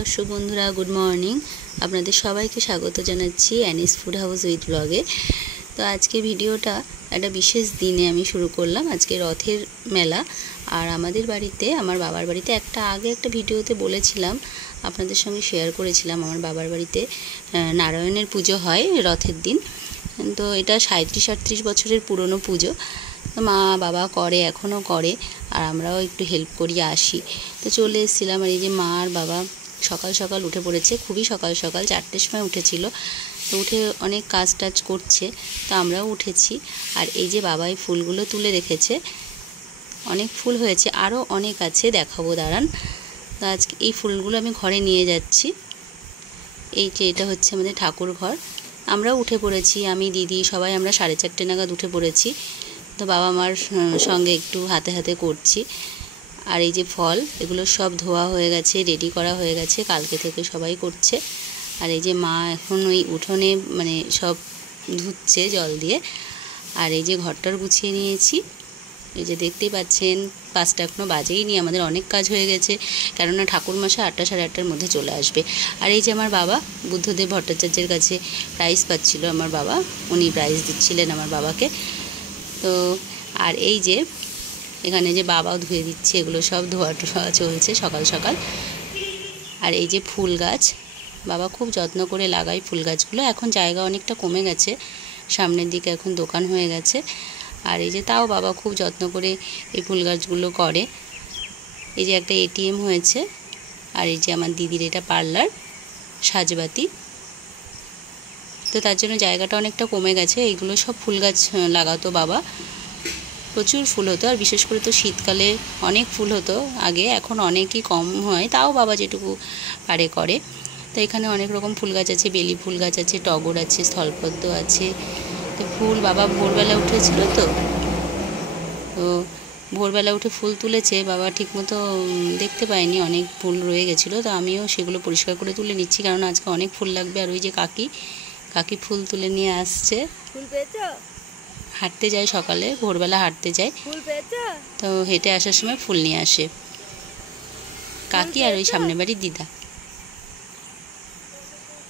দর্শক বন্ধুরা, good morning. আপনাদের সবাইকে স্বাগত জানাচ্ছি অ্যানিস ফুড হাউস উইথ ব্লগে। তো আজকে ভিডিওটা একটা বিশেষ দিনে আমি শুরু করলাম। আজকে রথের মেলা। আর আমাদের বাড়িতে, আমার বাবার বাড়িতে আগে একটা ভিডিওতে বলেছিলাম, আপনাদের সঙ্গে শেয়ার করেছিলাম, আমার বাবার বাড়িতে নারায়ণের পুজো হয় রথের দিন। তো এটা 37-38 বছরের পুরনো পুজো। মা বাবা করে, এখনও করে, আর আমরাও একটু হেল্প করি, আসি। তো চলে এসেছিলাম। আর এই যে মা আর বাবা সকাল সকাল উঠে পড়েছে, খুবই সকাল সকাল 4টের সময় উঠেছিল। তো উঠে অনেক কাজ টাজ করছে, তো আমরাও উঠেছি। আর এই যে বাবা এই ফুলগুলো তুলে রেখেছে, অনেক ফুল হয়েছে, আরও অনেক আছে, দেখাবো দাঁড়ান। তো আজকে এই ফুলগুলো আমি ঘরে নিয়ে যাচ্ছি। এই যে এটা হচ্ছে আমাদের ঠাকুর ঘর। আমরাও উঠে পড়েছি, আমি দিদি সবাই আমরা 4:30 নাগাদ উঠে পড়েছি। তো বাবা মার সঙ্গে একটু হাতে হাতে করছি। আর এই যে ফল, এগুলো সব ধোয়া হয়ে গেছে, রেডি করা হয়ে গেছে, কালকে থেকে সবাই করছে। আর এই যে মা এখন ওই উঠোনে মানে সব ধুচ্ছে জল দিয়ে। আর এই যে ঘরটার গুছিয়ে নিয়েছি, এই যে দেখতেই পাচ্ছেন 5টা এখনও বাজেই নি, আমাদের অনেক কাজ হয়ে গেছে, কেননা ঠাকুরমশাই 8টা সাড়ে 8টার মধ্যে চলে আসবে। আর এই যে আমার বাবা বুদ্ধদেব ভট্টাচার্যের কাছে প্রাইজ পাচ্ছিল, আমার বাবা, উনি প্রাইজ দিচ্ছিলেন আমার বাবাকে। তো আর এই যে এখানে যে বাবাও ধুয়ে দিচ্ছে, এগুলো সব ধোয়া চলছে সকাল সকাল। আর এই যে ফুল গাছ, বাবা খুব যত্ন করে লাগায় ফুল গাছগুলো। এখন জায়গা অনেকটা কমে গেছে, সামনের দিকে এখন দোকান হয়ে গেছে। আর এই যে তাও বাবা খুব যত্ন করে এই ফুল গাছগুলো করে। এই যে একটা এটিএম হয়েছে। আর এই যে আমার দিদির এটা পার্লার, সাজবাতি। তো তার জন্য জায়গাটা অনেকটা কমে গেছে। এইগুলো সব ফুল গাছ লাগাতো বাবা, প্রচুর ফুল হতো। আর বিশেষ করে তো শীতকালে অনেক ফুল হতো আগে, এখন অনেকই কম হয়, তাও বাবা যেটুকু পারে করে। তো এখানে অনেক রকম ফুল গাছ আছে, বেলি ফুল গাছ আছে, টগর আছে, স্থলপদ্ম আছে। তো ফুল বাবা ভোরবেলা উঠেছিল, তো ভোরবেলা উঠে ফুল তুলেছে। বাবা ঠিকমতো দেখতে পায়নি, অনেক ফুল রয়ে গেছিলো। তো আমিও সেগুলো পরিষ্কার করে তুলে নিচ্ছি, কারণ আজকে অনেক ফুল লাগবে। আর ওই যে কাকি ফুল তুলে নিয়ে আসছে। ফুল পেয়েছো? হাঁটতে যায় সকালে, ভোরবেলা হাঁটতে যায়, তো হেঁটে আসার সময় ফুল নিয়ে আসে কাকি। আর ওই সামনে বাড়ির দিদা,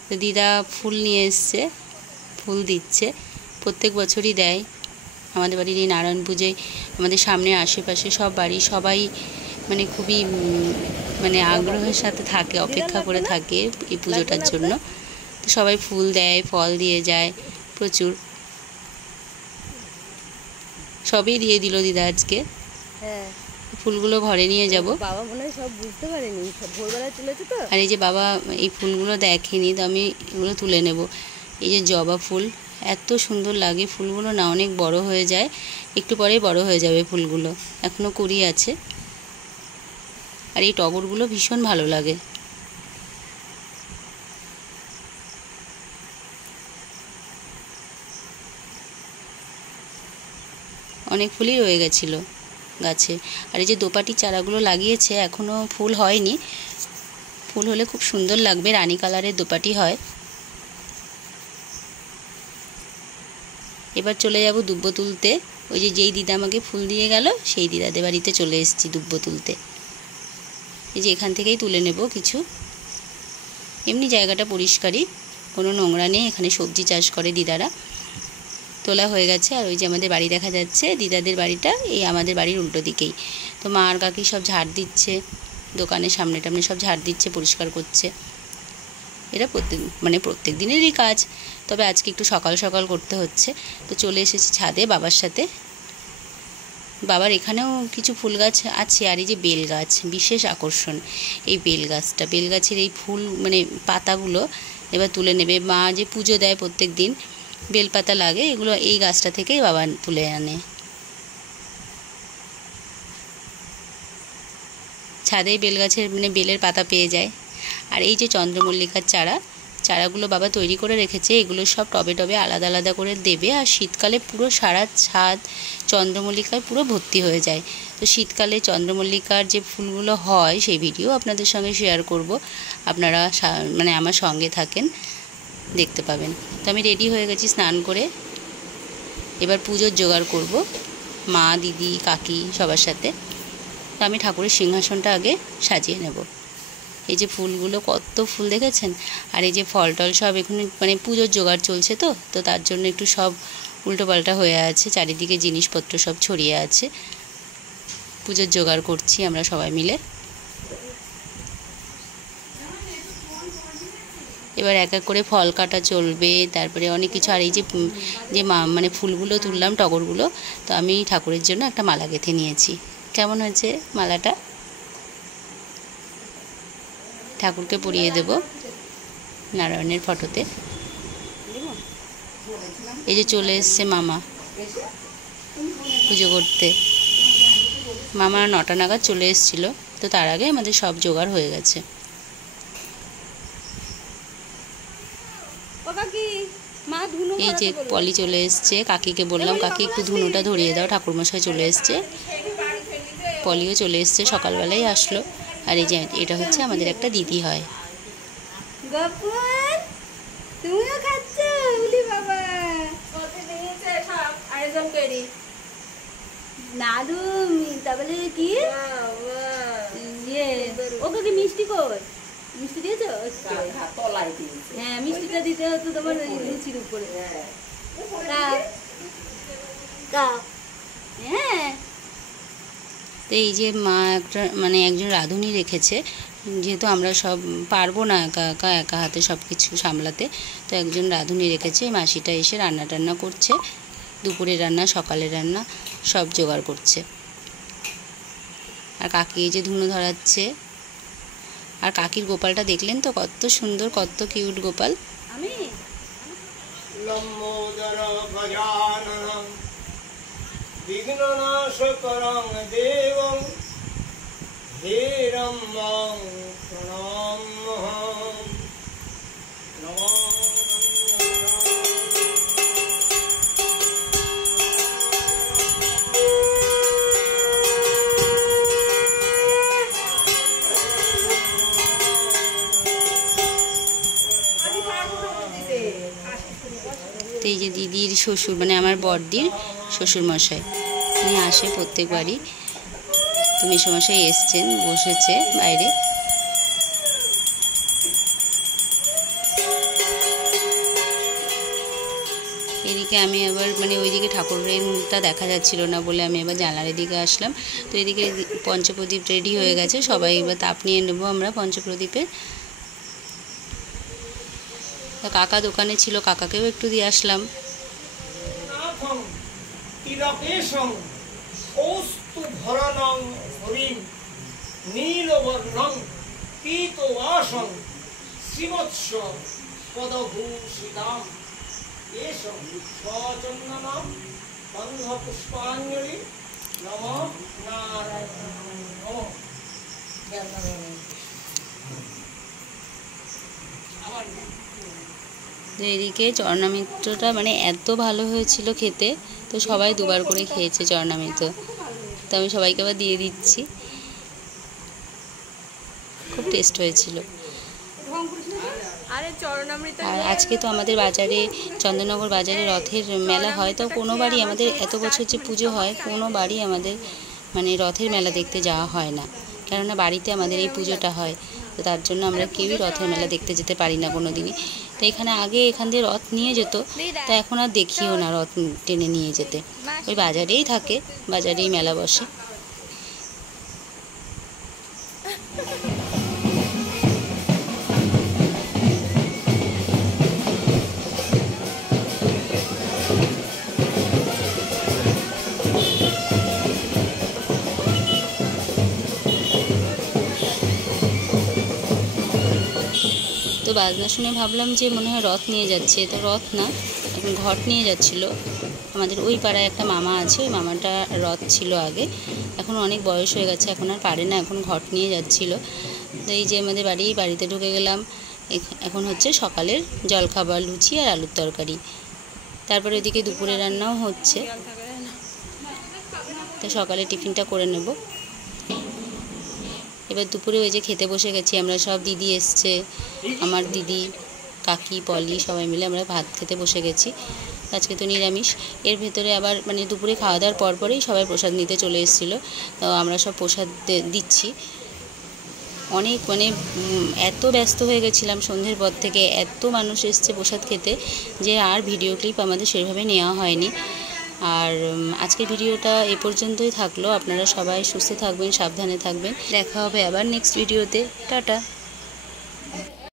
তো দিদা ফুল নিয়ে এসছে, ফুল দিচ্ছে, প্রত্যেক বছরই দেয়। আমাদের বাড়ির এই নারায়ণ পুজোয় আমাদের সামনে আশেপাশে সব বাড়ি সবাই মানে খুবই মানে আগ্রহের সাথে থাকে, অপেক্ষা করে থাকে এই পুজোটার জন্য। তো সবাই ফুল দেয়, ফল দিয়ে যায়, প্রচুর সবই দিয়ে দিল দিদা আজকে। হ্যাঁ, ফুলগুলো ঘরে নিয়ে যাব। বাবা মনে হয় সব বুঝতে পারেনি, ভোরবেলা তুলেছে তো। আর এই যে বাবা এই ফুলগুলো দেখেনি, তো আমি এগুলো তুলে নেব। এই যে জবা ফুল, এত সুন্দর লাগে ফুলগুলো, না অনেক বড় হয়ে যায়, একটু পরেই বড় হয়ে যাবে ফুলগুলো, এখনও কুড়ি আছে। আর এই টগরগুলো ভীষণ ভালো লাগে। অনেক ফুলই রয়ে গেছিলো গাছে। আর এই যে দোপাটি চারাগুলো লাগিয়েছে, এখনও ফুল হয়নি, ফুল হলে খুব সুন্দর লাগবে, রানী কালারের দোপাটি হয়। এবার চলে যাব দুব্বো তুলতে। ওই যে যেই দিদা আমাকে ফুল দিয়ে গেল, সেই দিদাদের বাড়িতে চলে এসেছি দুব্বো তুলতে। এই যে এখান থেকেই তুলে নেব কিছু। এমনি জায়গাটা পরিষ্কারই, কোনো নোংরা নেই, এখানে সবজি চাষ করে দিদারা। তোলা হয়ে গেছে। আর ওই যে আমাদের বাড়ি দেখা যাচ্ছে, দিদাদের বাড়িটা এই আমাদের বাড়ির উল্টো দিকেই। তো মা আর কাকি সব ঝাড় দিচ্ছে, দোকানের সামনে টামনে সব ঝাড় দিচ্ছে, পরিষ্কার করছে। এটা প্রত্যেক দিনেরই কাজ, তবে আজকে একটু সকাল সকাল করতে হচ্ছে। তো চলে এসেছি ছাদে বাবার সাথে। বাবার এখানেও কিছু ফুল গাছ আছে। আর এই যে বেল গাছ, বিশেষ আকর্ষণ এই বেল গাছটা। বেল গাছের এই ফুল মানে পাতাগুলো এবার তুলে নেবে মা, যে পুজো দেয় প্রত্যেক দিন, বেলপাতা লাগে, এগুলো এই গাছটা থেকেই বাবা তুলে আনে। ছাদে বেল গাছের মানে বেলের পাতা পেয়ে যায়। আর এই যে চন্দ্রমল্লিকার চারাগুলো বাবা তৈরি করে রেখেছে, এগুলো সব টবে টবে আলাদা আলাদা করে দেবে। আর শীতকালে পুরো সারা ছাদ চন্দ্রমল্লিকায় পুরো ভর্তি হয়ে যায়। তো শীতকালে চন্দ্রমল্লিকার যে ফুলগুলো হয়, সেই ভিডিও আপনাদের সঙ্গে শেয়ার করব, আপনারা মানে আমার সঙ্গে থাকেন, দেখতে পাবেন। তো আমি রেডি হয়ে গেছি স্নান করে, এবার পুজোর জোগাড় করব মা, দিদি, কাকি সবার সাথে। তো আমি ঠাকুরের সিংহাসনটা আগে সাজিয়ে নেব। এই যে ফুলগুলো কত ফুল দেখেছেন, আর এই যে ফল টল সব এখানে মানে পুজোর জোগাড় চলছে, তো তার জন্য একটু সব উল্টোপাল্টা হয়ে আছে, চারিদিকে জিনিসপত্র সব ছড়িয়ে আছে। পুজোর জোগাড় করছি আমরা সবাই মিলে। এবার এক এক করে ফল কাটা চলবে, তারপরে অনেক কিছু। আর এই যে মানে ফুলগুলো তুললাম, টগরগুলো, তো আমি ঠাকুরের জন্য একটা মালা গেঁথে নিয়েছি। কেমন হয়েছে মালাটা? ঠাকুরকে পরিয়ে দেব নারায়ণের ফটোতে। এই যে চলে এসছে মামা পুজো করতে। মামা 9টা নাগাদ চলে এসেছিল, তো তার আগে আমাদের সব জোগাড় হয়ে গেছে। এই যে পলি চলে এসছে, কাকিকে বললাম কাকি একটু ধুনোটা ধরিয়ে দাও, ঠাকুরমশাই চলে এসছে। পলিও চলে এসছে, সকালবেলায় আসলো। আর এই যে এটা হচ্ছে আমাদের একটা দিদি হয়। তুমিও খাচ্ছ? উলি বাবা, আয়োজন করি নাদু। তাহলে কি ওকে কি মিষ্টি কই? মিষ্টি দিয়েছো? হ্যাঁ, মিষ্টিটা দিতে হতো তোমার লুচির উপরে। হ্যাঁ, তো এই যে মা একটা মানে একজন রাঁধুনি রেখেছে, যেহেতু আমরা সব পারবো না একা হাতে সব কিছু সামলাতে, তো একজন রাঁধুনি রেখেছে। মাসিটা এসে রান্না টান্না করছে, দুপুরে রান্না, সকালে রান্না সব জোগাড় করছে। আর কাকি এই যে ধুনো ধরাচ্ছে। আর কাকির গোপালটা দেখলেন তো, কত সুন্দর, কত কিউট গোপাল। আমি লম্বোদর গজাননং বিঘ্ননাশকরং দেবং হিরম্যং প্রণমাম্যহং। নমো তো এই যে দিদির শ্বশুর মানে আমার বড়দির শ্বশুরমশাই, উনি আসে প্রত্যেকবারই। তো মেসোমশাই এসছেন, বসেছে বাইরে। এদিকে আমি আবার মানে ওইদিকে ঠাকুরের মুখটা দেখা যাচ্ছিল না বলে আমি এবার জানলার দিকে আসলাম। তো এদিকে পঞ্চপ্রদীপ রেডি হয়ে গেছে, সবাই এবার তাপ নিয়ে নেবো আমরা পঞ্চপ্রদীপের। কাকা দোকানে ছিল, কাকাকেও একটু দিয়ে আসলাম। এদিকে চরণামৃতটা মানে এত ভালো হয়েছিল খেতে, তো সবাই দুবার করে খেয়েছে চরণামৃত। তো আমি সবাইকে আবার দিয়ে দিচ্ছি, খুব টেস্ট হয়েছিল। আর আজকে তো আমাদের বাজারে, চন্দননগর বাজারে রথের মেলা হয়। তো কোনো বাড়ি আমাদের এত বছর যে পুজো হয়, কোনো বাড়ি আমাদের মানে রথের মেলা দেখতে যাওয়া হয় না, কেননা বাড়িতে আমাদের এই পুজোটা হয়। তো তার জন্য আমরা কেউই রথের মেলা দেখতে যেতে পারি না কোনো দিনই। তো এখানে আগে এখান দিয়ে রথ নিয়ে যেত, তা এখন আর দেখিও না রথ টেনে নিয়ে যেতে। ওই বাজারেই থাকে, বাজারেই মেলা বসে। তো বাজনা শুনে ভাবলাম যে মনে হয় রথ নিয়ে যাচ্ছে, তো রথ না, এখন ঘট নিয়ে যাচ্ছিল। আমাদের ওই পাড়ায় একটা মামা আছে, ওই মামাটা রথ ছিল আগে, এখন অনেক বয়স হয়ে গেছে, এখন আর পারে না, এখন ঘট নিয়ে যাচ্ছিল। তো এই যে আমাদের বাড়িতে ঢুকে গেলাম। এখন হচ্ছে সকালের জলখাবার, লুচি আর আলুর তরকারি। তারপরে ওইদিকে দুপুরে রান্নাও হচ্ছে, তো সকালে টিফিনটা করে নেব। এবার দুপুরে ওই যে খেতে বসে গেছি আমরা সব, দিদি এসছে, আমার দিদি, কাকি, পলি, সবাই মিলে আমরা ভাত খেতে বসে গেছি। আজকে তো নিরামিষ। এর ভেতরে আবার মানে দুপুরে খাওয়া দাওয়ার পরপরেই সবাই প্রসাদ নিতে চলে এসেছিলো, তো আমরা সব প্রসাদ দিচ্ছি। অনেক মানে এত ব্যস্ত হয়ে গেছিলাম সন্ধ্যের পর থেকে, এত মানুষ এসছে প্রসাদ খেতে যে আর ভিডিও ক্লিপ আমাদের সেভাবে নেওয়া হয়নি। আর আজকের ভিডিওটা এ পর্যন্তই থাকলো। আপনারা সবাই সুস্থ থাকবেন, সাবধানে থাকবেন। দেখা হবে আবার নেক্সট ভিডিওতে। টাটা।